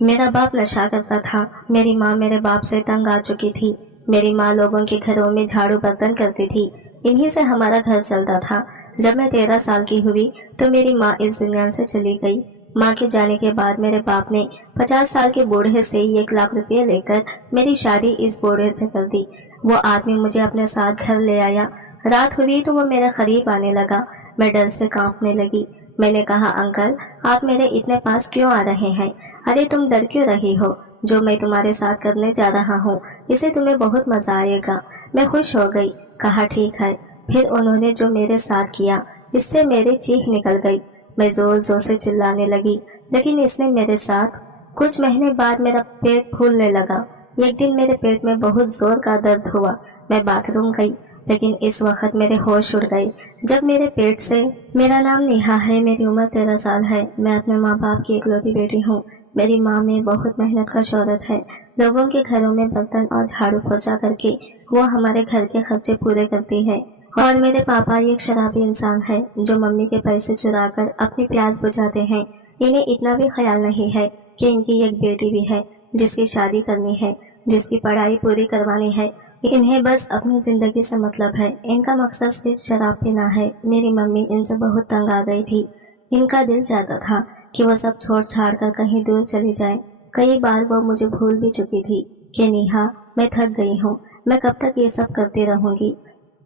میرا باپ نشہ کرتا تھا، میری ماں میرے باپ سے تنگ آ چکی تھی، میری ماں لوگوں کے گھروں میں جھاڑو برتن کرتی تھی، انہی سے ہمارا گھر چلتا تھا۔ جب میں 13 سال کی ہوئی تو میری ماں اس دنیا سے چلی گئی۔ ماں کے جانے کے بعد میرے باپ نے 50 سال کے بوڑھے سے 1 لاکھ روپے لے کر میری شادی اس بوڑھے سے کر دی۔ وہ آدمی مجھے اپنے ساتھ گھر لے آیا، رات ہوئی تو وہ میرے قریب آنے لگا، میں ڈر سے کانپنے لگی۔ میں نے کہا انکل آپ میرے اتنے پاس کیوں آ رہے ہیں؟ ارے تم ڈر کیوں رہی ہو؟ جو میں تمہارے ساتھ کرنے جا رہا ہوں اسے تمہیں بہت مزہ آئے گا۔ میں خوش ہو گئی، کہا ٹھیک ہے۔ پھر انہوں نے جو میرے ساتھ کیا اس سے میری چیخ نکل گئی، میں زور زور سے چلانے لگی، لیکن اس نے میرے ساتھ۔ کچھ مہینے بعد میرا پیٹ پھولنے لگا۔ ایک دن میرے پیٹ میں بہت زور کا درد ہوا، میں باتھ روم گئی، لیکن اس وقت میرے ہوش اڑ گئے جب میرے پیٹ سے۔ میرا نام نیہا ہے، میری عمر 13 سال ہے، میں اپنے ماں باپ کی اکلوتی بیٹی ہوں۔ میری ماں میں بہت محنت کا شہرت ہے، لوگوں کے گھروں میں برتن اور جھاڑو پوچھا کر کے وہ ہمارے گھر کے خرچے پورے کرتی ہے۔ اور میرے پاپا ایک شرابی انسان ہے جو ممی کے پیسے چرا کر اپنی پیاس بجھاتے ہیں۔ انہیں اتنا بھی خیال نہیں ہے کہ ان کی ایک بیٹی بھی ہے جس کی شادی کرنی ہے، جس کی پڑھائی پوری کروانی ہے۔ انہیں بس اپنی زندگی سے مطلب ہے، ان کا مقصد صرف شراب پینا ہے۔ میری ممی ان سے بہت تنگ آ گئی تھی، ان کا دل چاہتا تھا کہ وہ سب چھوڑ چھاڑ کر کہیں دور چلی جائیں۔ کئی بار وہ مجھے بھول بھی چکی تھی کہ نیہا میں تھک گئی ہوں، میں کب تک یہ سب کرتی رہوں گی۔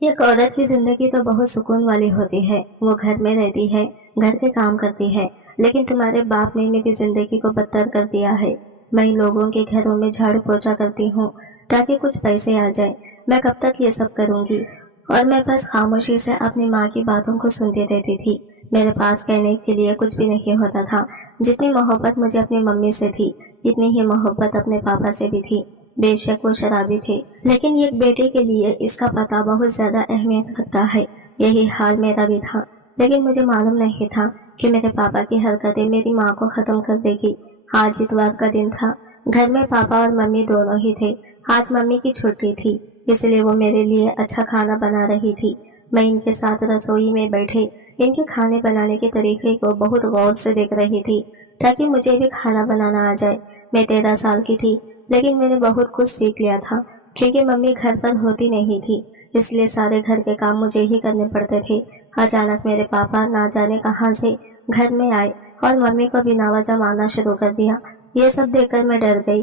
ایک عورت کی زندگی تو بہت سکون والی ہوتی ہے، وہ گھر میں رہتی ہے، گھر کے کام کرتی ہے، لیکن تمہارے باپ نے میری زندگی کو بدتر کر دیا ہے۔ میں لوگوں کے گھروں میں جھاڑو پوچھا کرتی ہوں تاکہ کچھ پیسے آ جائیں، میں کب تک یہ سب کروں گی؟ اور میں بس خاموشی سے اپنی ماں کی باتوں کو سنتی رہتی تھی۔ میرے پاس کہنے کے لیے کچھ بھی نہیں ہوتا تھا۔ جتنی محبت مجھے اپنی ممی سے تھی اتنی ہی محبت اپنے پاپا سے بھی تھی۔ بے شک وہ شرابی تھے، لیکن ایک بیٹے کے لیے اس کا پتہ بہت زیادہ اہمیت رکھتا ہے۔ یہی حال میرا بھی تھا، لیکن مجھے معلوم نہیں تھا کہ میرے پاپا کی حرکتیں میری ماں کو ختم کر دے گی۔ آج اتوار کا دن تھا، گھر میں پاپا اور ممی دونوں ہی تھے۔ آج ممی کی چھٹی تھی، اس لیے وہ میرے لیے اچھا کھانا بنا رہی تھی۔ میں ان کے ساتھ رسوئی میں بیٹھے ان کے کھانے بنانے کے طریقے کو بہت غور سے دیکھ رہی تھی تاکہ مجھے بھی کھانا بنانا آ جائے۔ میں 13 سال کی تھی، لیکن میں نے بہت کچھ سیکھ لیا تھا کیونکہ ممی گھر پر ہوتی نہیں تھی، اس لیے سارے گھر کے کام مجھے ہی کرنے پڑتے تھے۔ اچانک میرے پاپا نہ جانے کہاں سے گھر میں آئے اور ممی کو بنا وجہ مارنا شروع کر دیا۔ یہ سب دیکھ کر میں ڈر گئی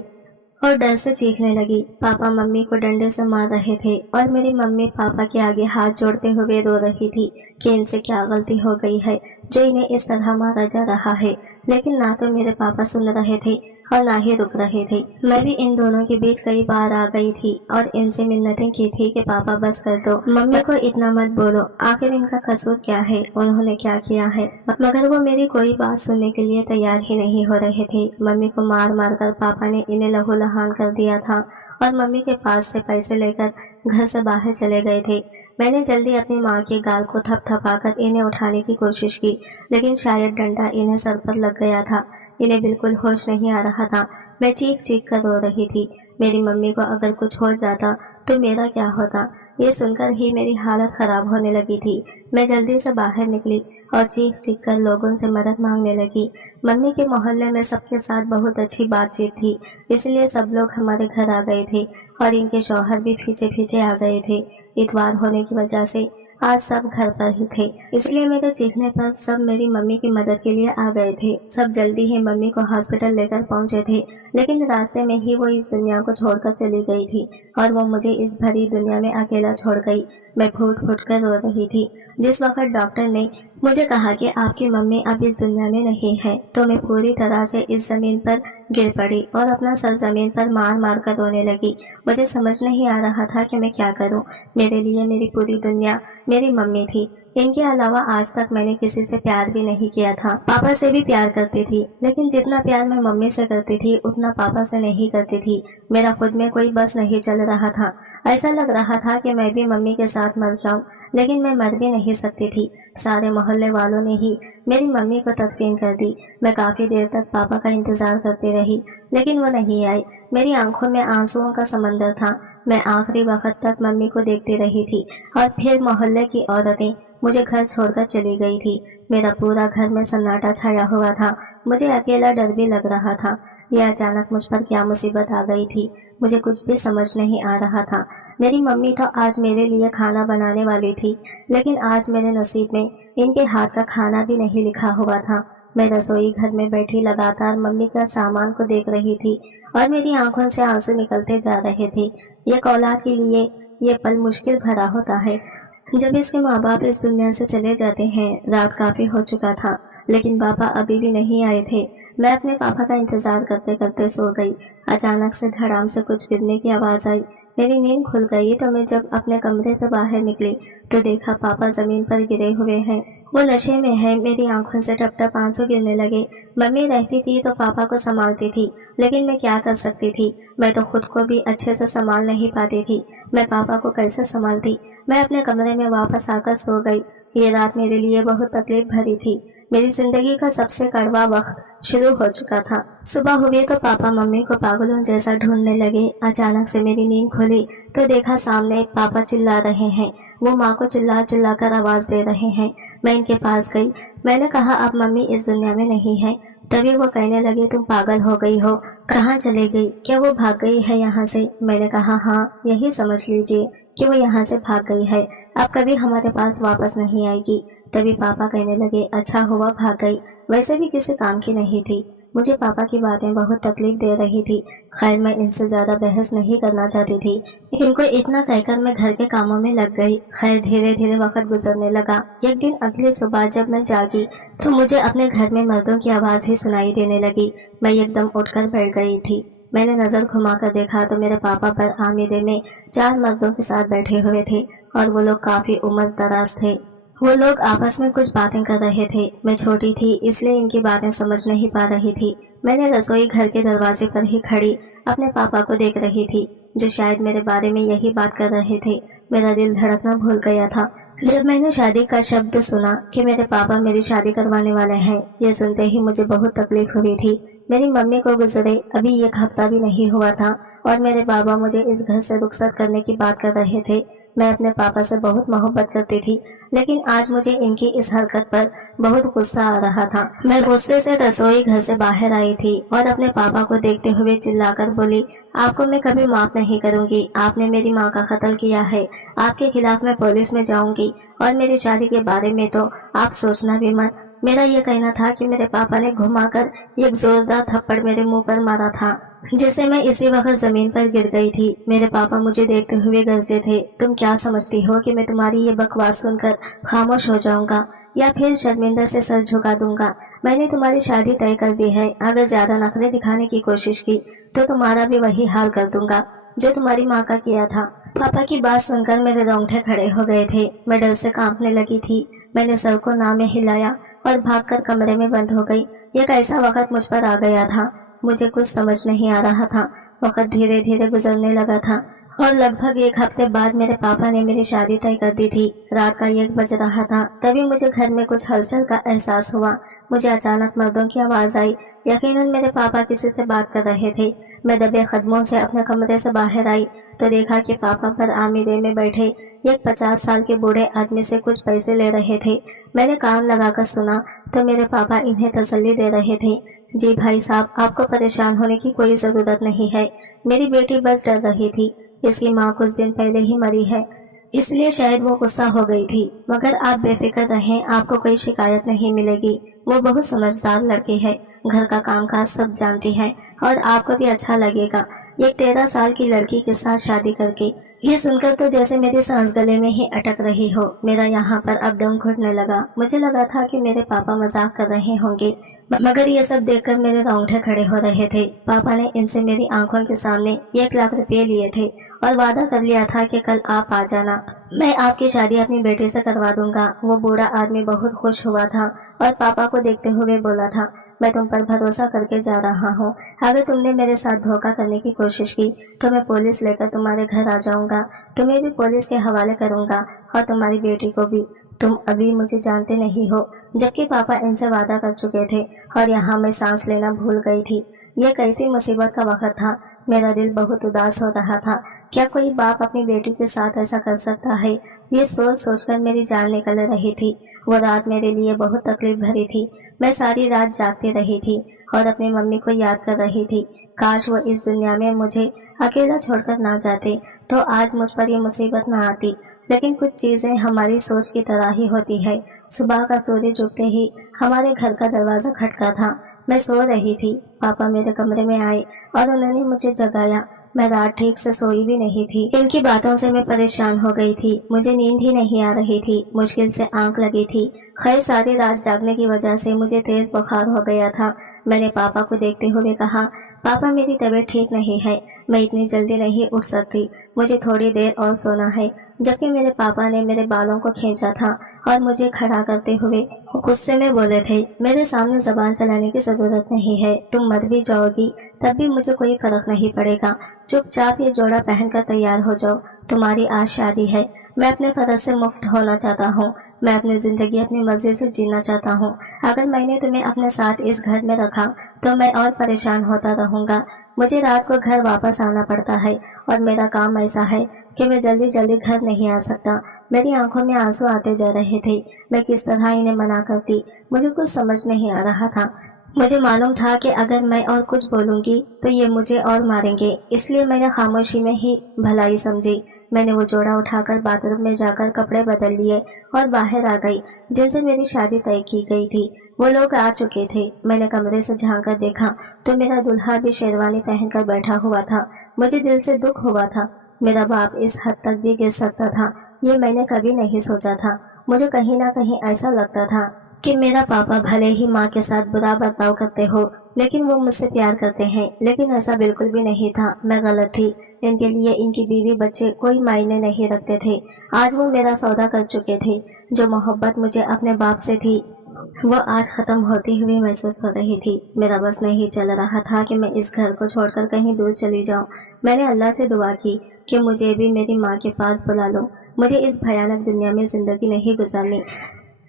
اور ڈر سے چیخنے لگی۔ پاپا ممی کو ڈنڈے سے مار رہے تھے اور میری ممی پاپا کے آگے ہاتھ جوڑتے ہوئے رو رہی تھی کہ ان سے کیا غلطی ہو گئی ہے جو انہیں اس طرح مارا جا رہا ہے، لیکن نہ تو میرے پاپا سن رہے تھے اور نہ ہی رک رہے تھے۔ میں بھی ان دونوں کے بیچ کئی بار آ گئی تھی اور ان سے منتیں کی تھی کہ پاپا بس کر دو، ممی کو اتنا مت بولو، آخر ان کا قصور کیا ہے، انہوں نے کیا کیا ہے؟ مگر وہ میری کوئی بات سننے کے لیے تیار ہی نہیں ہو رہے تھے۔ ممی کو مار مار کر پاپا نے انہیں لہو لہان کر دیا تھا اور ممی کے پاس سے پیسے لے کر گھر سے باہر چلے گئے تھے۔ میں نے جلدی اپنی ماں کے گال کو تھپ تھپا کر انہیں اٹھانے کی کوشش کی، لیکن شاید ڈنڈا انہیں سر پر لگ گیا تھا، انہیں بالکل ہوش نہیں آ رہا تھا۔ میں چیخ چیخ کر رو رہی تھی۔ میری ممی کو اگر کچھ ہو جاتا تو میرا کیا ہوتا؟ یہ سن کر ہی میری حالت خراب ہونے لگی تھی۔ میں جلدی سے باہر نکلی اور چیخ چیخ کر لوگوں سے مدد مانگنے لگی۔ ممی کے محلے میں سب کے ساتھ بہت اچھی بات چیت تھی، اس لیے سب لوگ ہمارے گھر آ گئے تھے اور ان کے شوہر بھی پیچھے پیچھے آ گئے تھے۔ اتوار ہونے کی وجہ سے آج سب گھر پر ہی تھے، اس لیے میرے چیخنے پر سب میری ممی کی مدد کے لیے آ گئے تھے۔ سب جلدی ہی ممی کو ہاسپٹل لے کر پہنچے تھے، لیکن راستے میں ہی وہ اس دنیا کو چھوڑ کر چلی گئی تھی اور وہ مجھے اس بھری دنیا میں اکیلا چھوڑ گئی۔ میں پھوٹ پھوٹ کر رو رہی تھی۔ جس وقت ڈاکٹر نے مجھے کہا کہ آپ کی ممی اب اس دنیا میں نہیں ہے تو میں پوری طرح سے اس زمین پر گر پڑی اور اپنا سر زمین پر مار مار کر رونے لگی۔ مجھے سمجھ نہیں آ رہا تھا کہ میں کیا کروں۔ میرے لیے میری پوری دنیا میری ممی تھی، ان کے علاوہ آج تک میں نے کسی سے پیار بھی نہیں کیا تھا۔ پاپا سے بھی پیار کرتی تھی، لیکن جتنا پیار میں ممی سے کرتی تھی اتنا پاپا سے نہیں کرتی تھی۔ میرا خود میں کوئی بس نہیں چل رہا تھا، ایسا لگ رہا تھا کہ میں بھی ممی کے ساتھ مر جاؤں، لیکن میں مر بھی نہیں سکتی تھی۔ سارے محلے والوں نے ہی میری ممی کو تدفین کر دی۔ میں کافی دیر تک پاپا کا انتظار کرتی رہی، لیکن وہ نہیں آئے۔ میری آنکھوں میں آنسوؤں کا سمندر تھا۔ میں آخری وقت تک ممی کو دیکھتی رہی تھی اور پھر محلے کی عورتیں مجھے گھر چھوڑ کر چلی گئی تھی۔ میرا پورا گھر میں سناٹا چھایا ہوا تھا، مجھے اکیلا ڈر بھی لگ رہا تھا۔ ये अचानक मुझ पर क्या मुसीबत आ गई थी, मुझे कुछ भी समझ नहीं आ रहा था। मेरी मम्मी तो आज मेरे लिए खाना बनाने वाली थी, लेकिन आज मेरे नसीब में इनके हाथ का खाना भी नहीं लिखा हुआ था। मैं रसोई घर में बैठी लगातार मम्मी का सामान को देख रही थी और मेरी आंखों से आंसू निकलते जा रहे थे। एक औलाद के लिए ये पल मुश्किल भरा होता है जब इसके माँ बाप इस दुनिया से चले जाते हैं। रात काफी हो चुका था, लेकिन पापा अभी भी नहीं आए थे। मैं अपने पापा का इंतजार करते करते सो गई। अचानक से धड़ाम से कुछ गिरने की आवाज आई। मेरी नींद खुल गई तो मैं जब अपने कमरे से बाहर निकली तो देखा पापा जमीन पर गिरे हुए हैं। वो नशे में है। मेरी आंखों से टप टप आंसू गिरने लगे। मम्मी रहती थी तो पापा को संभालती थी, लेकिन मैं क्या कर सकती थी। मैं तो खुद को भी अच्छे से संभाल नहीं पाती थी, मैं पापा को कैसे संभालती। मैं अपने कमरे में वापस आकर सो गई। ये रात मेरे लिए बहुत तकलीफ भरी थी। मेरी जिंदगी का सबसे कड़वा वक्त शुरू हो चुका था। सुबह हुई तो पापा मम्मी को पागलों जैसा ढूंढने लगे। अचानक से मेरी नींद खुली तो देखा सामने पापा चिल्ला रहे हैं। वो माँ को चिल्ला चिल्ला कर आवाज दे रहे हैं। मैं इनके पास गई। मैंने कहा अब मम्मी इस दुनिया में नहीं है। तभी वो कहने लगे तुम पागल हो गई हो, कहाँ चली गई, क्या वो भाग गई है यहाँ से। मैंने कहा हाँ, यही समझ लीजिए कि वो यहाँ से भाग गई है, अब कभी हमारे पास वापस नहीं आएगी। तभी पापा कहने लगे अच्छा हुआ भाग गई, वैसे भी किसी काम की नहीं थी। मुझे पापा की बातें बहुत तकलीफ दे रही थी। खैर मैं इनसे ज्यादा बहस नहीं करना चाहती थी। इनको इतना कहकर मैं घर के कामों में लग गई। खैर धीरे धीरे वक्त गुजरने लगा। एक दिन अगली सुबह जब मैं जागी तो मुझे अपने घर में मर्दों की आवाज ही सुनाई देने लगी। मैं एकदम उठकर बैठ गई थी। मैंने नजर घुमाकर देखा तो मेरे पापा पर आमिदे में 4 मर्दों के साथ बैठे हुए थे और वो लोग काफी उम्र दराज थे। वो लोग आपस में कुछ बातें कर रहे थे। मैं छोटी थी इसलिए इनकी बातें समझ नहीं पा रही थी। मैंने रसोई घर के दरवाजे पर ही खड़ी अपने पापा को देख रही थी, जो शायद मेरे बारे में यही बात कर रहे थे। मेरा दिल धड़कना भूल गया था जब मैंने शादी का शब्द सुना कि मेरे पापा मेरी शादी करवाने वाले हैं। ये सुनते ही मुझे बहुत तकलीफ हुई थी। मेरी मम्मी को गुजरे अभी 1 हफ्ता भी नहीं हुआ था और मेरे बाबा मुझे इस घर से रुखसत करने की बात कर रहे थे। मैं अपने पापा से बहुत मोहब्बत करती थी, लेकिन आज मुझे इनकी इस हरकत पर बहुत गुस्सा आ रहा था। मैं गुस्से से रसोई घर से बाहर आई थी और अपने पापा को देखते हुए चिल्लाकर बोली आपको मैं कभी माफ नहीं करूंगी। आपने मेरी माँ का कत्ल किया है। आपके खिलाफ मैं पुलिस में जाऊंगी और मेरी शादी के बारे में तो आप सोचना भी मत। मेरा ये कहना था कि मेरे पापा ने घुमाकर एक जोरदार थप्पड़ मेरे मुंह पर मारा था, जिससे मैं इसी वक्त जमीन पर गिर गई थी। मेरे पापा मुझे देखते हुए गरजे थे तुम क्या समझती हो कि मैं तुम्हारी ये बकवास सुनकर खामोश हो जाऊंगा या फिर शर्मिंदा से सर झुका दूंगा। मैंने तुम्हारी शादी तय कर दी है। अगर ज्यादा नखरे दिखाने की कोशिश की तो तुम्हारा भी वही हाल कर दूंगा जो तुम्हारी माँ का किया था। पापा की बात सुनकर मेरे रोंगटे खड़े हो गए थे। मैं डर से कांपने लगी थी। मैंने सर को ना में हिलाया और भागकर कमरे में बंद हो गई। एक ऐसा वक्त मुझ पर आ गया था, मुझे कुछ समझ नहीं आ रहा था। वक्त धीरे धीरे गुजरने लगा था और लगभग 1 हफ्ते बाद मेरे पापा ने मेरी शादी तय कर दी थी। रात का 1 बज रहा था, तभी मुझे घर में कुछ हलचल का एहसास हुआ। मुझे अचानक मर्दों की आवाज आई। यकीनन मेरे पापा किसी से बात कर रहे थे। मैं दबे कदमों से अपने कमरे से बाहर आई तो देखा कि पापा पर आमिदे में बैठे एक 50 साल के बूढ़े आदमी से कुछ पैसे ले रहे थे। मैंने कान लगाकर सुना तो मेरे पापा इन्हें तसल्ली दे रहे थे। जी भाई साहब, आपको परेशान होने की कोई जरूरत नहीं है। मेरी बेटी बस डर रही थी। इसकी माँ कुछ दिन पहले ही मरी है, इसलिए शायद वो गुस्सा हो गई थी। मगर आप बेफिक्र रहें, आपको कोई शिकायत नहीं मिलेगी। वो बहुत समझदार लड़की है, घर का कामकाज सब जानती है और आपको भी अच्छा लगेगा एक 13 साल की लड़की के साथ शादी करके। ये सुनकर तो जैसे मेरी सांस गले में ही अटक रही हो। मेरा यहाँ पर अब दम घुटने लगा। मुझे लगा था कि मेरे पापा मजाक कर रहे होंगे, मगर ये सब देखकर मेरे रोंगटे खड़े हो रहे थे। पापा ने इनसे मेरी आंखों के सामने 1 लाख रुपए लिए थे और वादा कर लिया था कि कल आप आ जाना, मैं आपकी शादी अपनी बेटी से करवा दूंगा। वो बूढ़ा आदमी बहुत खुश हुआ था और पापा को देखते हुए बोला था मैं तुम पर भरोसा करके जा रहा हूँ। अगर तुमने मेरे साथ धोखा करने की कोशिश की तो मैं पुलिस लेकर तुम्हारे घर आ जाऊंगा। तुम्हें भी पुलिस के हवाले करूंगा और तुम्हारी बेटी को भी। तुम अभी मुझे जानते नहीं हो। जबकि पापा इनसे वादा कर चुके थे और यहाँ मैं सांस लेना भूल गई थी। यह कैसी मुसीबत का वक्त था। मेरा दिल बहुत उदास हो रहा था। क्या कोई बाप अपनी बेटी के साथ ऐसा कर सकता है? ये सोच सोचकर मेरी जान निकल रही थी। वो रात मेरे लिए बहुत तकलीफ भरी थी। मैं सारी रात जागती रही थी और अपनी मम्मी को याद कर रही थी। काश वो इस दुनिया में मुझे अकेला छोड़कर ना जाते तो आज मुझ पर ये मुसीबत ना आती। लेकिन कुछ चीजें हमारी सोच की तरह ही होती है। सुबह का सूरज उगते ही हमारे घर का दरवाजा खटका था। मैं सो रही थी, पापा मेरे कमरे में आए और उन्होंने मुझे जगाया। मैं रात ठीक से सोई भी नहीं थी। इनकी बातों से मैं परेशान हो गई थी। मुझे नींद ही नहीं आ रही थी, मुश्किल से आंख लगी थी। खैर सारी रात जागने की वजह से मुझे तेज बुखार हो गया था। मैंने पापा को देखते हुए कहा, पापा मेरी तबीयत ठीक नहीं है, मैं इतनी जल्दी नहीं उठ सकती, मुझे थोड़ी देर और सोना है। जबकि मेरे पापा ने मेरे बालों को खींचा था और मुझे खड़ा करते हुए गुस्से में बोले थे, मेरे सामने जबान चलाने की जरूरत नहीं है, तुम मर भी जाओगी तब भी मुझे कोई फर्क नहीं पड़ेगा। चुपचाप ये जोड़ा पहनकर तैयार हो जाओ, तुम्हारी आज शादी है। मैं अपने फर्ज से मुफ्त होना चाहता हूँ, मैं अपनी जिंदगी अपनी मर्जी से जीना चाहता हूँ। अगर मैंने तुम्हें अपने साथ इस घर में रखा तो मैं और परेशान होता रहूंगा। मुझे रात को घर वापस आना पड़ता है और मेरा काम ऐसा है कि मैं जल्दी जल्दी घर नहीं आ सकता। मेरी आंखों में आंसू आते जा रहे थे। मैं किस तरह इन्हें मना करती, मुझे कुछ समझ नहीं आ रहा था। मुझे मालूम था कि अगर मैं और कुछ बोलूंगी तो ये मुझे और मारेंगे, इसलिए मैंने खामोशी में ही भलाई समझी। मैंने वो जोड़ा उठाकर बाथरूम में जाकर कपड़े बदल लिए और बाहर आ गई। जिनसे मेरी शादी तय की गई थी वो लोग आ चुके थे। मैंने कमरे से झांक कर देखा तो मेरा दूल्हा भी शेरवानी पहनकर बैठा हुआ था। मुझे दिल से दुख हुआ था। मेरा बाप इस हद तक भी गिर सकता था, ये मैंने कभी नहीं सोचा था। मुझे कहीं ना कहीं ऐसा लगता था कि मेरा पापा भले ही माँ के साथ बुरा बर्ताव करते हो लेकिन वो मुझसे प्यार करते हैं, लेकिन ऐसा बिल्कुल भी नहीं था। मैं गलत थी। इनके लिए इनकी बीवी बच्चे कोई मायने नहीं रखते थे। आज वो मेरा सौदा कर चुके थे। जो मोहब्बत मुझे अपने बाप से थी वो आज खत्म होती हुई महसूस हो रही थी। मेरा बस नहीं चल रहा था कि मैं इस घर को छोड़कर कहीं दूर चली जाऊं। मैंने अल्लाह से दुआ की कि मुझे भी मेरी माँ के पास बुला लो। मुझे इस भयानक दुनिया में जिंदगी नहीं गुजारनी।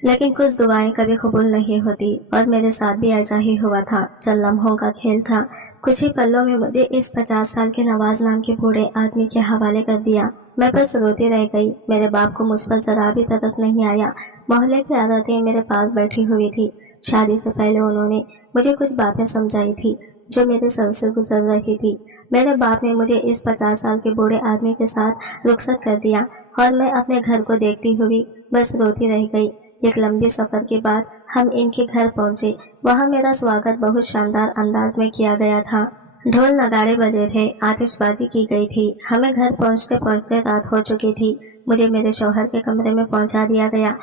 लेकिन कुछ दुआएं कभी कबूल नहीं होती और मेरे साथ भी ऐसा ही हुआ था। चंद लम्हों का खेल था। कुछ ही पलों में मुझे इस 50 साल के नवाज नाम के बूढ़े आदमी के हवाले कर दिया। मैं बस रोती रह गई। मेरे बाप को मुझ पर जरा भी तरस नहीं आया। मोहल्ले की औरतें मेरे पास बैठी हुई थी। शादी से पहले उन्होंने मुझे कुछ बातें समझाई थी जो मेरे सर से गुजर रही थी। मेरे बाप ने मुझे इस 50 साल के बूढ़े आदमी के साथ रुखसत कर दिया और मैं अपने घर को देखती हुई बस रोती रह गई। एक लंबी सफर के बाद हम इनके घर पहुंचे। वहां मेरा स्वागत बहुत शानदार अंदाज में किया गया था। ढोल नगाड़े बजे थे, आतिशबाजी की गई थी। हमें घर पहुंचते पहुंचते रात हो चुकी थी। मुझे मेरे शौहर के कमरे में पहुंचा दिया गया।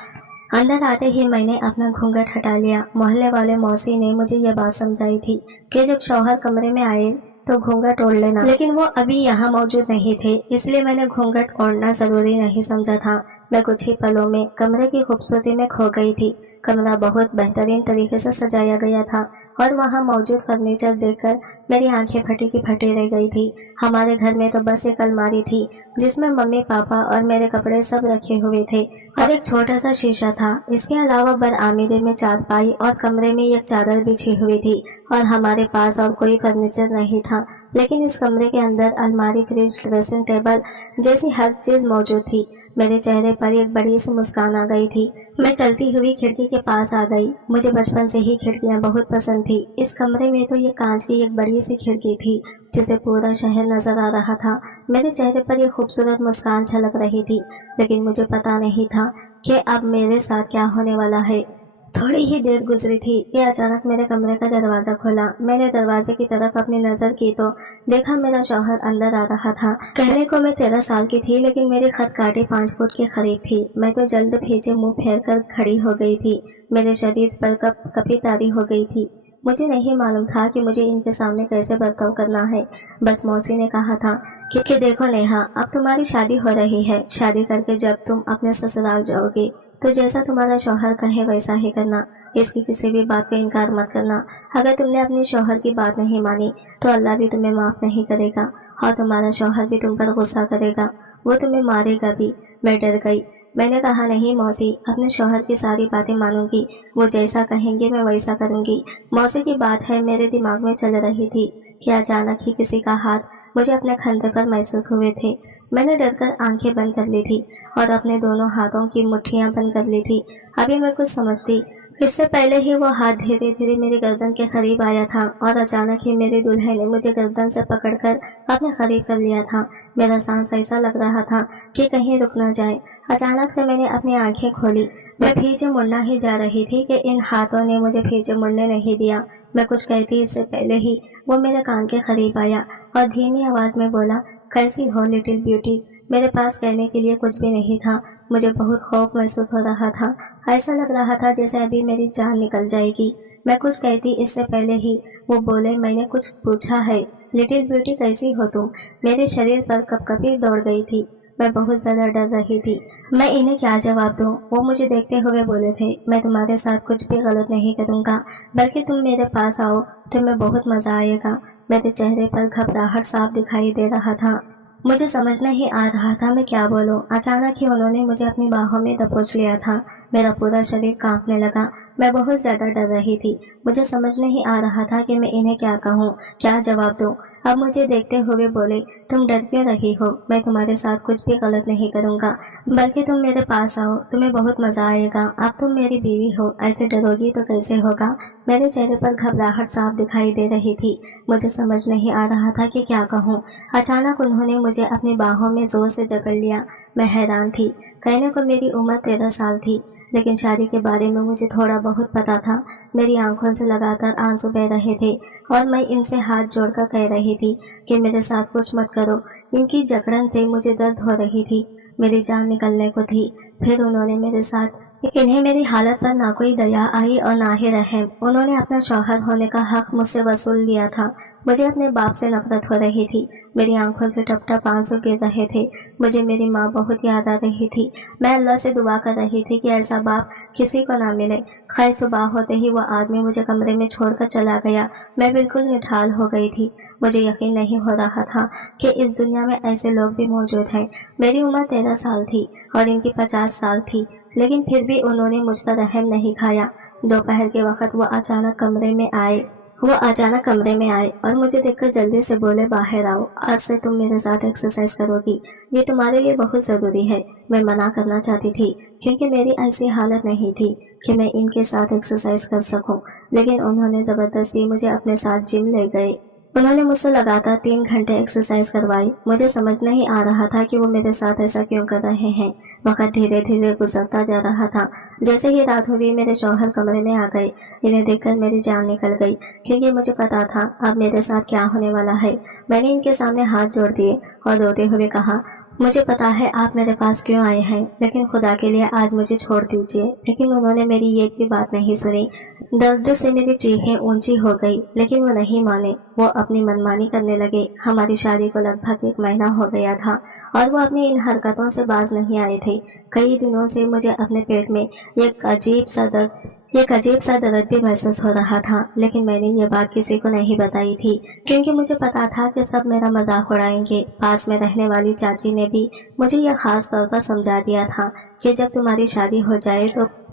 अंदर आते ही मैंने अपना घूंघट हटा लिया। मोहल्ले वाले मौसी ने मुझे यह बात समझाई थी कि जब शौहर कमरे में आए तो घूंघट ओढ़ लेना, लेकिन वो अभी यहाँ मौजूद नहीं थे, इसलिए मैंने घूंघट ओढ़ना जरूरी नहीं समझा था। मैं कुछ ही पलों में कमरे की खूबसूरती में खो गई थी। कमरा बहुत बेहतरीन तरीके से सजाया गया था और वहाँ मौजूद फर्नीचर देखकर मेरी आंखें फटी की फटी रह गई थी। हमारे घर में तो बस एक अलमारी थी जिसमें मम्मी पापा और मेरे कपड़े सब रखे हुए थे और एक छोटा सा शीशा था। इसके अलावा बरआमीरे में चारपाई और कमरे में एक चादर बिछी हुई थी और हमारे पास और कोई फर्नीचर नहीं था। लेकिन इस कमरे के अंदर अलमारी, फ्रिज, ड्रेसिंग टेबल जैसी हर चीज मौजूद थी। मेरे चेहरे पर एक बड़ी सी मुस्कान आ गई थी। मैं चलती हुई खिड़की के पास आ गई। मुझे बचपन से ही खिड़कियां बहुत पसंद थी। इस कमरे में तो ये कांच की एक बड़ी सी खिड़की थी जिसे पूरा शहर नजर आ रहा था। मेरे चेहरे पर एक खूबसूरत मुस्कान झलक रही थी, लेकिन मुझे पता नहीं था कि अब मेरे साथ क्या होने वाला है। थोड़ी ही देर गुजरी थी कि अचानक मेरे कमरे का दरवाजा खुला। मैंने दरवाजे की तरफ अपनी नजर की तो देखा मेरा शौहर अंदर आ रहा था। कहने को मैं 13 साल की थी, लेकिन मेरी खत काटी 5 फुट के करीब थी। मैं तो जल्द भेजे मुंह फेर कर खड़ी हो गई थी। मेरे शरीर पर कपी तारी हो गई थी। मुझे नहीं मालूम था कि मुझे इनके सामने कैसे बर्ताव करना है। बस मौसी ने कहा था कि देखो नेहा, अब तुम्हारी शादी हो रही है। शादी करके जब तुम अपने ससुराल जाओगे तो जैसा तुम्हारा शौहर कहे वैसा ही करना। इसकी किसी भी बात का इनकार मत करना। अगर तुमने अपने शौहर की बात नहीं मानी तो अल्लाह भी तुम्हें माफ नहीं करेगा और तुम्हारा शौहर भी तुम पर गुस्सा करेगा, वो तुम्हें मारेगा भी। मैं डर गई। मैंने कहा नहीं मौसी, अपने शौहर की सारी बातें मानूंगी, वो जैसा कहेंगे मैं वैसा करूंगी। मौसी की बात है मेरे दिमाग में चल रही थी कि अचानक ही किसी का हाथ मुझे अपने कंधे पर महसूस हुए थे। मैंने डरकर आंखें बंद कर ली थी और अपने दोनों हाथों की मुट्ठियां बंद कर ली थी। अभी मैं कुछ समझती اس سے پہلے ہی وہ ہاتھ دھیرے دھیرے میری گردن کے قریب آیا تھا اور اچانک ہی میری دلہے نے مجھے گردن سے پکڑ کر اپنے قریب کر لیا تھا۔ میرا سانس ایسا لگ رہا تھا کہ کہیں رک نہ جائے۔ اچانک سے میں نے اپنی آنکھیں کھولی۔ میں پیچھے مڑنا ہی جا رہی تھی کہ ان ہاتھوں نے مجھے پیچھے مڑنے نہیں دیا۔ میں کچھ کہتی اس سے پہلے ہی وہ میرے کان کے قریب آیا اور دھیمی آواز میں بولا، کیسی ہو لٹل بیوٹی؟ میرے پاس کہنے کے لیے کچھ بھی نہیں تھا۔ مجھے بہت خوف محسوس ہو رہا تھا۔ ایسا لگ رہا تھا جیسے ابھی میری جان نکل جائے گی۔ میں کچھ کہتی اس سے پہلے ہی وہ بولے، میں نے کچھ پوچھا ہے؟ لٹل بیوٹی کیسی ہو تم؟ میرے شریر پر کپکپی دوڑ گئی تھی۔ میں بہت زیادہ ڈر رہی تھی۔ میں انہیں کیا جواب دوں؟ وہ مجھے دیکھتے ہوئے بولے تھے، میں تمہارے ساتھ کچھ بھی غلط نہیں کروں گا، بلکہ تم میرے پاس آؤ، تمہیں بہت مزہ آئے گا۔ میرے چہرے پر گھبراہٹ صاف دکھائی دے رہا تھا۔ مجھے سمجھ نہیں آ رہا تھا میں کیا بولوں۔ اچانک ہی انہوں نے مجھے اپنی باہوں میں دبوچ لیا تھا۔ میرا پورا شریر کانپنے لگا۔ میں بہت زیادہ ڈر رہی تھی۔ مجھے سمجھ نہیں آ رہا تھا کہ میں انہیں کیا کہوں، کیا جواب دوں۔ اب مجھے دیکھتے ہوئے بولے، تم ڈر کیوں رہی ہو؟ میں تمہارے ساتھ کچھ بھی غلط نہیں کروں گا، بلکہ تم میرے پاس آؤ، تمہیں بہت مزہ آئے گا۔ اب تم میری بیوی ہو، ایسے ڈرو گی تو کیسے ہوگا؟ میرے چہرے پر گھبراہٹ صاف دکھائی دے رہی تھی۔ مجھے سمجھ نہیں آ رہا تھا کہ کیا کہوں۔ اچانک انہوں نے مجھے اپنی باہوں میں زور سے جکڑ لیا۔ میں حیران تھی۔ کہنے کو میری عمر 13 سال تھی، لیکن شادی کے بارے میں مجھے تھوڑا بہت پتا تھا۔ میری آنکھوں سے لگاتار آنسو بہہ رہے تھے اور میں ان سے ہاتھ جوڑ کر کہہ رہی تھی کہ میرے ساتھ کچھ مت کرو۔ ان کی جکڑن سے مجھے درد ہو رہی تھی، میری جان نکلنے کو تھی۔ پھر انہوں نے میرے ساتھ، انہیں میری حالت پر نہ کوئی دیا آئی اور نہ ہی رحم۔ انہوں نے اپنا شوہر ہونے کا حق مجھ سے وصول لیا تھا۔ مجھے اپنے باپ سے نفرت ہو رہی تھی۔ میری آنکھوں سے ٹپ ٹپ آنسو گر رہے تھے۔ مجھے میری ماں بہت یاد آ رہی تھی۔ میں اللہ سے دعا کر رہی تھی کہ ایسا باپ کسی کو نہ ملے۔ خیر صبح ہوتے ہی وہ آدمی مجھے کمرے میں چھوڑ کر چلا گیا۔ میں بالکل نڈھال ہو گئی تھی۔ مجھے یقین نہیں ہو رہا تھا کہ اس دنیا میں ایسے لوگ بھی موجود ہیں۔ میری عمر 13 سال تھی اور ان کی 50 سال تھی، لیکن پھر بھی انہوں نے مجھ پر رحم نہیں کھایا۔ دوپہر کے وقت وہ اچانک کمرے میں آئے اور مجھے دیکھ کر جلدی سے بولے، باہر آؤ، آج سے تم میرے ساتھ ایکسرسائز کرو گی، یہ تمہارے لیے بہت ضروری ہے۔ میں منع کرنا چاہتی تھی کیونکہ میری ایسی حالت نہیں تھی کہ میں ان کے ساتھ ایکسرسائز کر سکوں، لیکن انہوں نے زبردستی مجھے اپنے ساتھ جم لے گئے۔ انہوں نے مجھ سے لگاتار 3 گھنٹے ایکسرسائز کروائی۔ مجھے سمجھ نہیں آ رہا تھا کہ وہ میرے ساتھ ایسا کیوں کر رہے ہیں۔ وقت دھیرے دھیرے گزرتا جا رہا تھا۔ جیسے ہی رات ہوئی میرے شوہر کمرے میں آ گئے۔ انہیں دیکھ کر میری جان نکل گئی کیونکہ مجھے پتا تھا اب میرے ساتھ کیا ہونے والا ہے۔ میں نے ان کے سامنے ہاتھ جوڑ دیے اور روتے ہوئے کہا، مجھے پتا ہے آپ میرے پاس کیوں آئے ہیں، لیکن خدا کے لیے آج مجھے چھوڑ دیجیے۔ لیکن انہوں نے میری ایک بھی بات نہیں سنی۔ درد سے میری چیخیں اونچی ہو گئی، لیکن وہ نہیں مانے۔ وہ اپنی منمانی کرنے لگے۔ ہماری شادی کو لگ بھگ 1 مہینہ ہو گیا تھا اور وہ اپنی ان حرکتوں سے باز نہیں آئے تھے۔ کئی دنوں سے مجھے اپنے پیٹ میں ایک عجیب سا درد بھی محسوس ہو رہا تھا، لیکن میں نے یہ بات کسی کو نہیں بتائی تھی کیونکہ مجھے پتا تھا کہ سب میرا مذاق اڑائیں گے۔ پاس میں رہنے والی چاچی نے بھی مجھے یہ خاص طور پر سمجھا دیا تھا کہ جب تمہاری شادی ہو جائے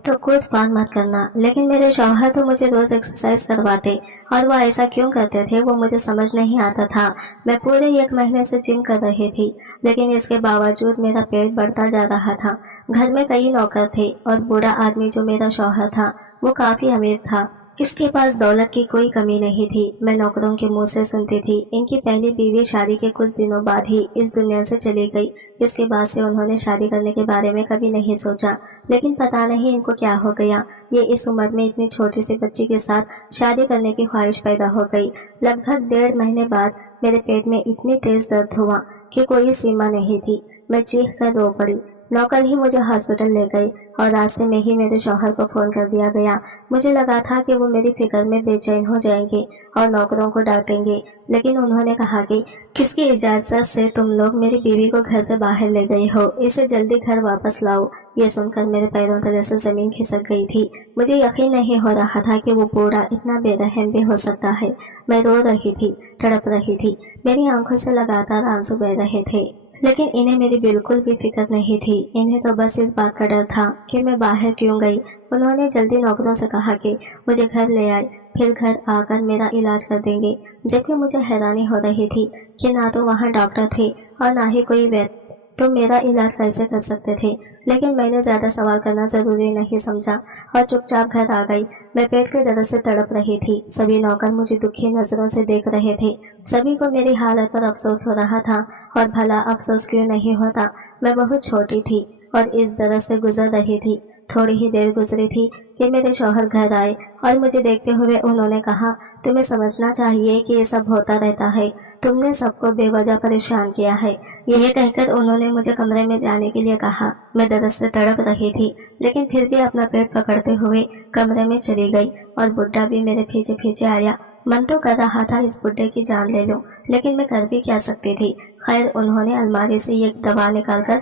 تو خود فون مت کرنا۔ لیکن میرے شوہر تو مجھے روز ایکسرسائز کرواتے اور وہ ایسا کیوں کرتے تھے وہ مجھے سمجھ نہیں آتا تھا۔ میں پورے 1 مہینے سے جم کر رہی تھی، لیکن اس کے باوجود میرا پیٹ بڑھتا جا رہا تھا۔ گھر میں کئی نوکر تھے اور بوڑھا آدمی جو میرا شوہر تھا وہ کافی امیر تھا۔ اس کے پاس دولت کی کوئی کمی نہیں تھی۔ میں نوکروں کے منہ سے سنتی تھی، ان کی پہلی بیوی شادی کے کچھ دنوں بعد ہی اس دنیا سے چلی گئی۔ اس کے بعد سے انہوں نے شادی کرنے کے بارے میں کبھی نہیں سوچا، لیکن پتا نہیں ان کو کیا ہو گیا، یہ اس عمر میں اتنی چھوٹی سی بچی کے ساتھ شادی کرنے کی خواہش پیدا ہو گئی۔ لگ بھگ 1.5 مہینے بعد میرے پیٹ میں اتنی تیز درد ہوا کہ کوئی سیما نہیں تھی۔ میں چیخ کر رو پڑی۔ نوکر ہی مجھے ہاسپٹل لے گئے اور راستے میں ہی میرے شوہر کو فون کر دیا گیا۔ مجھے لگا تھا کہ وہ میری فکر میں بے چین ہو جائیں گے اور نوکروں کو ڈانٹیں گے، لیکن انہوں نے کہا کہ کس کی اجازت سے تم لوگ میری بیوی کو گھر سے باہر لے گئے ہو، اسے جلدی گھر واپس لاؤ۔ یہ سن کر میرے پیروں تلے سے زمین کھسک گئی تھی۔ مجھے یقین نہیں ہو رہا تھا کہ وہ بوڑھا اتنا بے رحم بھی ہو سکتا ہے۔ میں رو رہی تھی، تڑپ رہی تھی، میری آنکھوں سے لگاتار آنسو بہہ رہے تھے، لیکن انہیں میری بالکل بھی فکر نہیں تھی۔ انہیں تو بس اس بات کا ڈر تھا کہ میں باہر کیوں گئی۔ انہوں نے جلدی نوکروں سے کہا کہ مجھے گھر لے آئے، پھر گھر آ کر میرا علاج کر دیں گے، جبکہ مجھے حیرانی ہو رہی تھی کہ نہ تو وہاں ڈاکٹر تھے اور نہ ہی کوئی وید، تو میرا علاج کیسے کر سکتے تھے۔ لیکن میں نے زیادہ سوال کرنا ضروری نہیں سمجھا और चुपचाप घर आ गई। मैं पेट के दर्द से तड़प रही थी। सभी नौकर मुझे दुखी नजरों से देख रहे थे। सभी को मेरी हालत पर अफसोस हो रहा था, और भला अफसोस क्यों नहीं होता। मैं बहुत छोटी थी और इस दर्द से गुजर रही थी। थोड़ी ही देर गुजरी थी कि मेरे शौहर घर आए और मुझे देखते हुए उन्होंने कहा, तुम्हें समझना चाहिए कि ये सब होता रहता है। तुमने सबको बेवजह परेशान किया है। यह कहकर उन्होंने मुझे कमरे में जाने के लिए कहा। मैं दर्द से तड़प रही थी, लेकिन फिर भी अपना पेट पकड़ते हुए कमरे में चली गई और बुड्ढा भी मेरे पीछे पीछे आया। मन तो कर रहा था इस बुड्ढे की जान ले लूं, लेकिन मैं कर भी क्या सकती थी। खैर, उन्होंने अलमारी से एक दवा निकालकर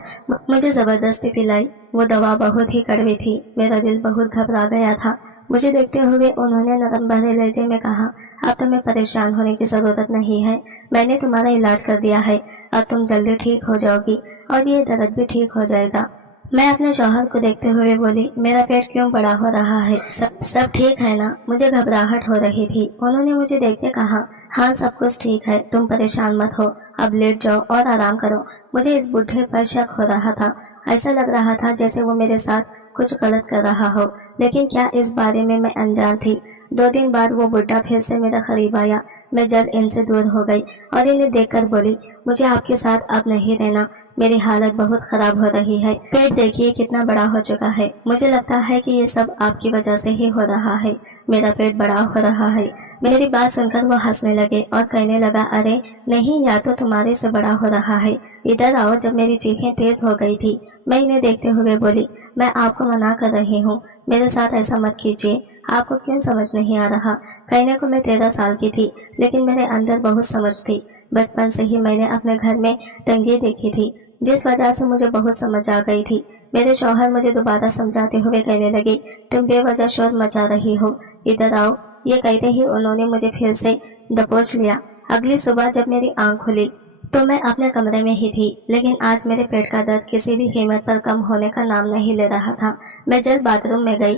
मुझे जबरदस्ती पिलाई। वो दवा बहुत ही कड़वी थी। मेरा दिल बहुत घबरा गया था। मुझे देखते हुए उन्होंने नरम भरे लहजे में कहा, अब तुम्हें परेशान होने की जरूरत नहीं है। मैंने तुम्हारा इलाज कर दिया है। अब तुम जल्दी ठीक हो जाओगी और ये दर्द भी ठीक हो जाएगा। मैं अपने शौहर को देखते हुए बोली, मेरा पेट क्यों बड़ा हो रहा है? सब ठीक है ना? मुझे घबराहट हो रही थी। उन्होंने मुझे देखते कहा, हाँ सब कुछ ठीक है, तुम परेशान मत हो। अब लेट जाओ और आराम करो। मुझे इस बुढ़े पर शक हो रहा था। ऐसा लग रहा था जैसे वो मेरे साथ कुछ गलत कर रहा हो, लेकिन क्या इस बारे में मैं अनजान थी। 2 दिन बाद वो बुढ़ा फिर से मेरे करीब आया। मैं जल्द इनसे दूर हो गई और इन्हें देखकर बोली, मुझे आपके साथ अब नहीं रहना। मेरी हालत बहुत खराब हो रही है। पेट देखिए कितना बड़ा हो चुका है। मुझे लगता है कि ये सब आपकी वजह से ही हो रहा है। मेरा पेट बड़ा हो रहा है। मेरी बात सुनकर वो हंसने लगे और कहने लगा, अरे नहीं, या तो तुम्हारे से बड़ा हो रहा है। इधर आओ। जब मेरी चीखें तेज हो गई थी, मैं इन्हें देखते हुए बोली, मैं आपको मना कर रही हूँ, मेरे साथ ऐसा मत कीजिए। आपको क्यों समझ नहीं आ रहा? कहने को मैं 13 साल की थी, लेकिन मेरे अंदर बहुत समझ थी। बचपन से ही मैंने अपने घर में तंगी देखी थी, जिस वजह से मुझे बहुत समझ आ गई थी। मेरे शौहर मुझे दोबारा समझाते हुए कहने लगे, तुम बेवजह शोर मचा रही हो, इधर आओ। ये कहते ही उन्होंने मुझे फिर से दबोच लिया। अगली सुबह जब मेरी आंख खुली तो मैं अपने कमरे में ही थी, लेकिन आज मेरे पेट का दर्द किसी भी कीमत पर कम होने का नाम नहीं ले रहा था। मैं जल्द बाथरूम में गई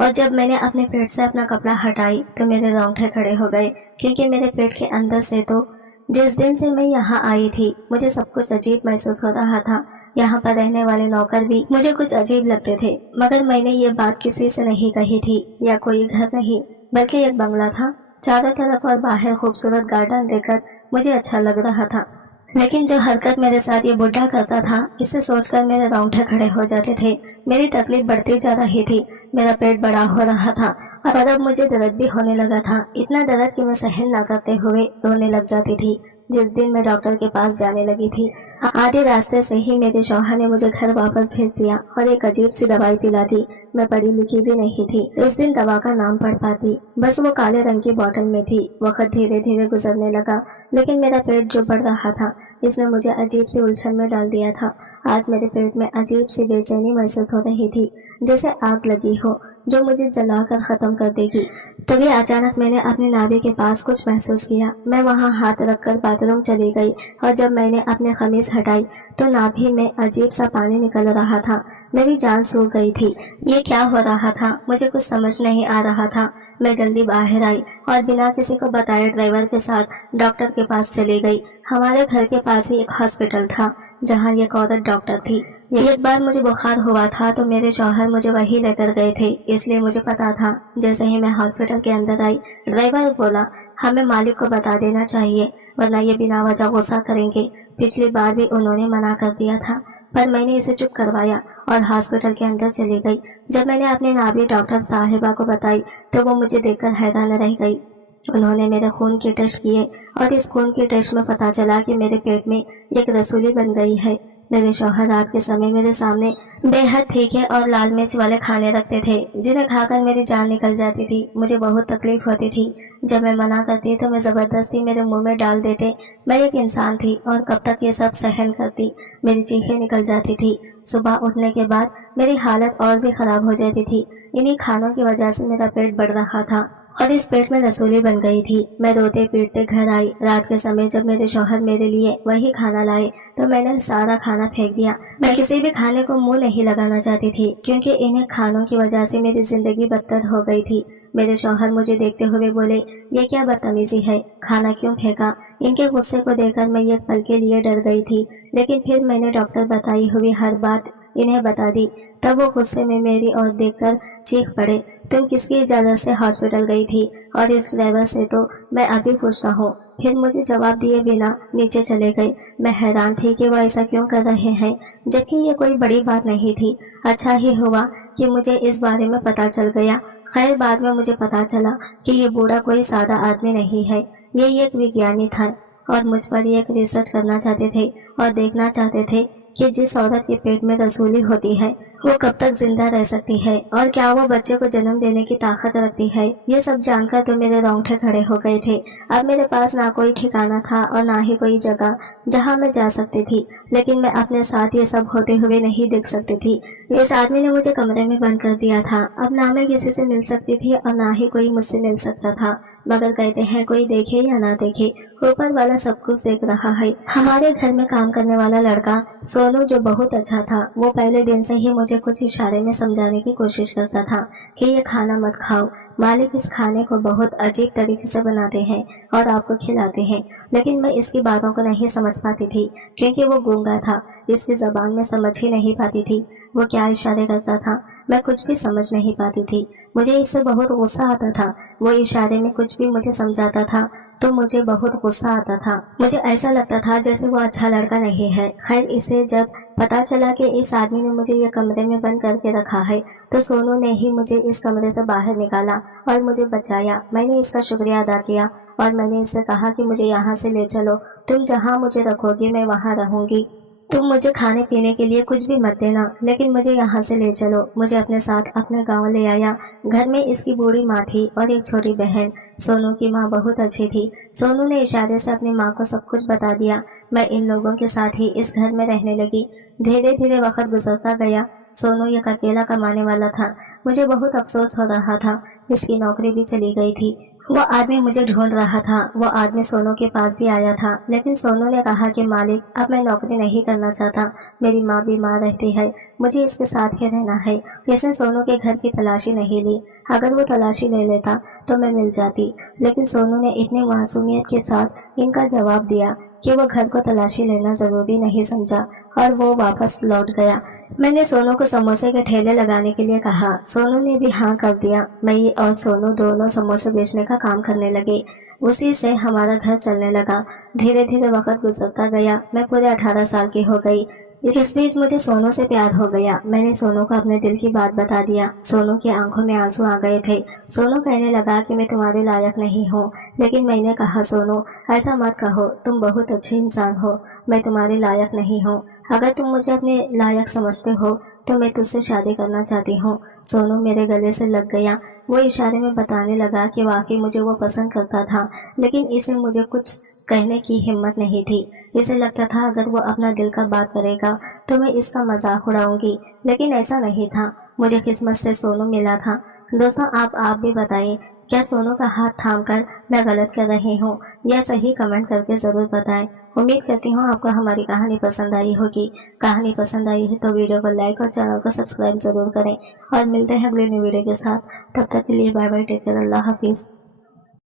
और जब मैंने अपने पेट से अपना कपड़ा हटाई तो मेरे रोंगटे खड़े हो गए, क्योंकि मेरे पेट के अंदर से तो जिस दिन से मैं यहाँ आई थी मुझे सब कुछ अजीब महसूस हो रहा था। यहाँ पर रहने वाले नौकर भी मुझे कुछ अजीब लगते थे, मगर मैंने ये बात किसी से नहीं कही थी। या कोई घर नहीं, बल्कि एक बंगला था। चारों तरफ और बाहर खूबसूरत गार्डन देखकर मुझे अच्छा लग रहा था, लेकिन जो हरकत मेरे साथ ये बुढ़ा करता था, इसे सोचकर मेरे रोंगटे खड़े हो जाते थे। मेरी तकलीफ बढ़ती जा रही थी। मेरा पेट बड़ा हो रहा था और अब मुझे दर्द भी होने लगा था। इतना दर्द कि मैं सहन न करते हुए रोने लग जाती थी। जिस दिन मैं डॉक्टर के पास जाने लगी थी, आधे रास्ते से ही मेरे शौहर ने मुझे घर वापस भेज दिया और एक अजीब सी दवाई पिला दी। मैं पढ़ी लिखी भी नहीं थी, इस दिन दवा का नाम पढ़ पाती। बस वो काले रंग की बोतल में थी। वक्त धीरे धीरे गुजरने लगा, लेकिन मेरा पेट जो बढ़ रहा था इसने मुझे अजीब सी उलझन में डाल दिया था। आज मेरे पेट में अजीब सी बेचैनी महसूस हो रही थी, जैसे आग लगी हो जो मुझे जलाकर खत्म कर देगी। तभी अचानक मैंने अपनी नाभि के पास कुछ महसूस किया। मैं वहां हाथ रखकर बाथरूम चली गई और जब मैंने अपनी कमीज हटाई तो नाभि में अजीब सा पानी निकल रहा था। मेरी जान सूख गई थी। ये क्या हो रहा था? मुझे कुछ समझ नहीं आ रहा था। मैं जल्दी बाहर आई और बिना किसी को बताए ड्राइवर के साथ डॉक्टर के पास चली गई। हमारे घर के पास ही एक हॉस्पिटल था जहाँ एक औरत डॉक्टर थी। एक बार मुझे बुखार हुआ था तो मेरे शौहर मुझे वहीं लेकर गए थे, इसलिए मुझे पता था। जैसे ही मैं हॉस्पिटल के अंदर आई, ड्राइवर बोला, हमें मालिक को बता देना चाहिए, वरना ये बिना वजह गुस्सा करेंगे। पिछली बार भी उन्होंने मना कर दिया था, पर मैंने इसे चुप करवाया और हॉस्पिटल के अंदर चली गई। जब मैंने अपनी नाभि डॉक्टर साहिबा को बताई तो वो मुझे देखकर हैरान रह गई। उन्होंने मेरे खून के टेस्ट किए और इस खून के टेस्ट में पता चला कि मेरे पेट में एक रसूली बन गई है। मेरे शौहर रात के समय मेरे सामने बेहद तीखे और लाल मिर्च वाले खाने रखते थे, जिन्हें खाकर मेरी जान निकल जाती थी। मुझे बहुत तकलीफ होती थी। जब मैं मना करती तो मैं जबरदस्ती मेरे मुंह में डाल देते। मैं एक इंसान थी और कब तक ये सब सहन करती। मेरी चीखें निकल जाती थी। सुबह उठने के बाद मेरी हालत और भी खराब हो जाती थी। इन्हीं खानों की वजह से मेरा पेट बढ़ रहा था और इस पेट में रसूली बन गई थी। मैं रोते पीटते घर आई। रात के समय जब मेरे शौहर मेरे लिए वही खाना लाए तो मैंने सारा खाना फेंक दिया। मैं किसी भी खाने को मुंह नहीं लगाना चाहती थी, क्योंकि इन्हें खानों की वजह से मेरी जिंदगी बदतर हो गई थी। मेरे शौहर मुझे देखते हुए बोले, ये क्या बदतमीजी है, खाना क्यों फेंका? इनके गुस्से को देखकर मैं एक पल के लिए डर गई थी, लेकिन फिर मैंने डॉक्टर बताई हुई हर बात इन्हें बता दी। तब वो गुस्से में मेरी ओर देखकर चीख पड़े, तुम किसकी इजाजत से हॉस्पिटल गई थी और इस ड्राइवर से तो मैं अभी पूछता हूँ। फिर मुझे जवाब दिए बिना नीचे चले गए। मैं हैरान थी कि वो ऐसा क्यों कर रहे हैं, जबकि ये कोई बड़ी बात नहीं थी। अच्छा ही हुआ कि मुझे इस बारे में पता चल गया। खैर बाद में मुझे पता चला कि ये बूढ़ा कोई सादा आदमी नहीं है, ये एक विज्ञानी था और मुझ पर एक रिसर्च करना चाहते थे और देखना चाहते थे कि जिस औरत के पेट में रसूली होती है वो कब तक जिंदा रह सकती है और क्या वो बच्चे को जन्म देने की ताकत रखती है। ये सब जानकर तो मेरे रोंगटे खड़े हो गए थे। अब मेरे पास ना कोई ठिकाना था और ना ही कोई जगह जहाँ मैं जा सकती थी, लेकिन मैं अपने साथ ये सब होते हुए नहीं देख सकती थी। इस आदमी ने मुझे कमरे में बंद कर दिया था। अब ना मैं किसी से मिल सकती थी और ना ही कोई मुझसे मिल सकता था। मगर कहते हैं कोई देखे या ना देखे, ऊपर वाला सब कुछ देख रहा है। हमारे घर में काम करने वाला लड़का सोनू जो बहुत अच्छा था, वो पहले दिन से ही मुझे कुछ इशारे में समझाने की कोशिश करता था कि ये खाना मत खाओ, मालिक इस खाने को बहुत अजीब तरीके से बनाते हैं और आपको खिलाते हैं। लेकिन मैं इसकी बातों को नहीं समझ पाती थी क्योंकि वो गूंगा था, इसकी जबान में समझ ही नहीं पाती थी वो क्या इशारे करता था। मैं कुछ भी समझ नहीं पाती थी। मुझे इससे बहुत गुस्सा आता था। वो इशारे में कुछ भी मुझे समझाता था तो मुझे बहुत गुस्सा आता था। मुझे ऐसा लगता था जैसे वो अच्छा लड़का नहीं है। खैर इसे जब पता चला कि इस आदमी ने मुझे ये कमरे में बंद करके रखा है तो सोनू ने ही मुझे इस कमरे से बाहर निकाला और मुझे बचाया। मैंने इसका शुक्रिया अदा किया और मैंने इससे कहा कि मुझे यहाँ से ले चलो, तुम जहाँ मुझे रखोगी मैं वहाँ रहूंगी। तुम मुझे खाने पीने के लिए कुछ भी मत देना, लेकिन मुझे यहाँ से ले चलो। मुझे अपने साथ अपने गांव ले आया। घर में इसकी बूढ़ी माँ थी और एक छोटी बहन। सोनू की माँ बहुत अच्छी थी। सोनू ने इशारे से अपनी माँ को सब कुछ बता दिया। मैं इन लोगों के साथ ही इस घर में रहने लगी। धीरे धीरे वक्त गुजरता गया। सोनू एक अकेला कमाने वाला था। मुझे बहुत अफसोस हो रहा था, इसकी नौकरी भी चली गई थी। वो आदमी मुझे ढूंढ रहा था। वो आदमी सोनू के पास भी आया था, लेकिन सोनू ने कहा कि मालिक अब मैं नौकरी नहीं करना चाहता, मेरी माँ बीमार रहती है, मुझे इसके साथ ही रहना है। इसने सोनू के घर की तलाशी नहीं ली। अगर वो तलाशी ले लेता तो मैं मिल जाती, लेकिन सोनू ने इतनी मासूमियत के साथ इनका जवाब दिया कि वो घर को तलाशी लेना जरूरी नहीं समझा और वो वापस लौट गया। मैंने सोनू को समोसे के ठेले लगाने के लिए कहा। सोनू ने भी हाँ कर दिया। मैं और सोनू दोनों समोसे बेचने का काम करने लगे। उसी से हमारा घर चलने लगा। धीरे धीरे वक्त गुजरता गया। मैं पूरे 18 साल की हो गई। इस बीच मुझे सोनू से प्यार हो गया। मैंने सोनू को अपने दिल की बात बता दिया। सोनू की आंखों में आंसू आ गए थे। सोनू कहने लगा कि मैं तुम्हारे लायक नहीं हूँ, लेकिन मैंने कहा सोनू ऐसा मत कहो, तुम बहुत अच्छे इंसान हो, मैं तुम्हारे लायक नहीं हूँ। अगर तुम मुझे अपने लायक समझते हो तो मैं तुझसे शादी करना चाहती हूँ। सोनू मेरे गले से लग गया। वो इशारे में बताने लगा कि वाकई मुझे वो पसंद करता था, लेकिन इसे मुझे कुछ कहने की हिम्मत नहीं थी। इसे लगता था अगर वो अपना दिल का बात करेगा तो मैं इसका मजाक उड़ाऊंगी, लेकिन ऐसा नहीं था। मुझे किस्मत से सोनू मिला था। दोस्तों आप भी बताइए, क्या सोनू का हाथ थामकर मैं गलत कर रही हूँ या सही? कमेंट करके जरूर बताएं। उम्मीद करती हूँ आपको हमारी कहानी पसंद आई होगी। कहानी पसंद आई है तो वीडियो को लाइक और चैनल को सब्सक्राइब जरूर करें और मिलते हैं अगले न्यू वीडियो के साथ। तब तक के लिए बाय बाय, टेक केयर, अल्लाह हाफिज।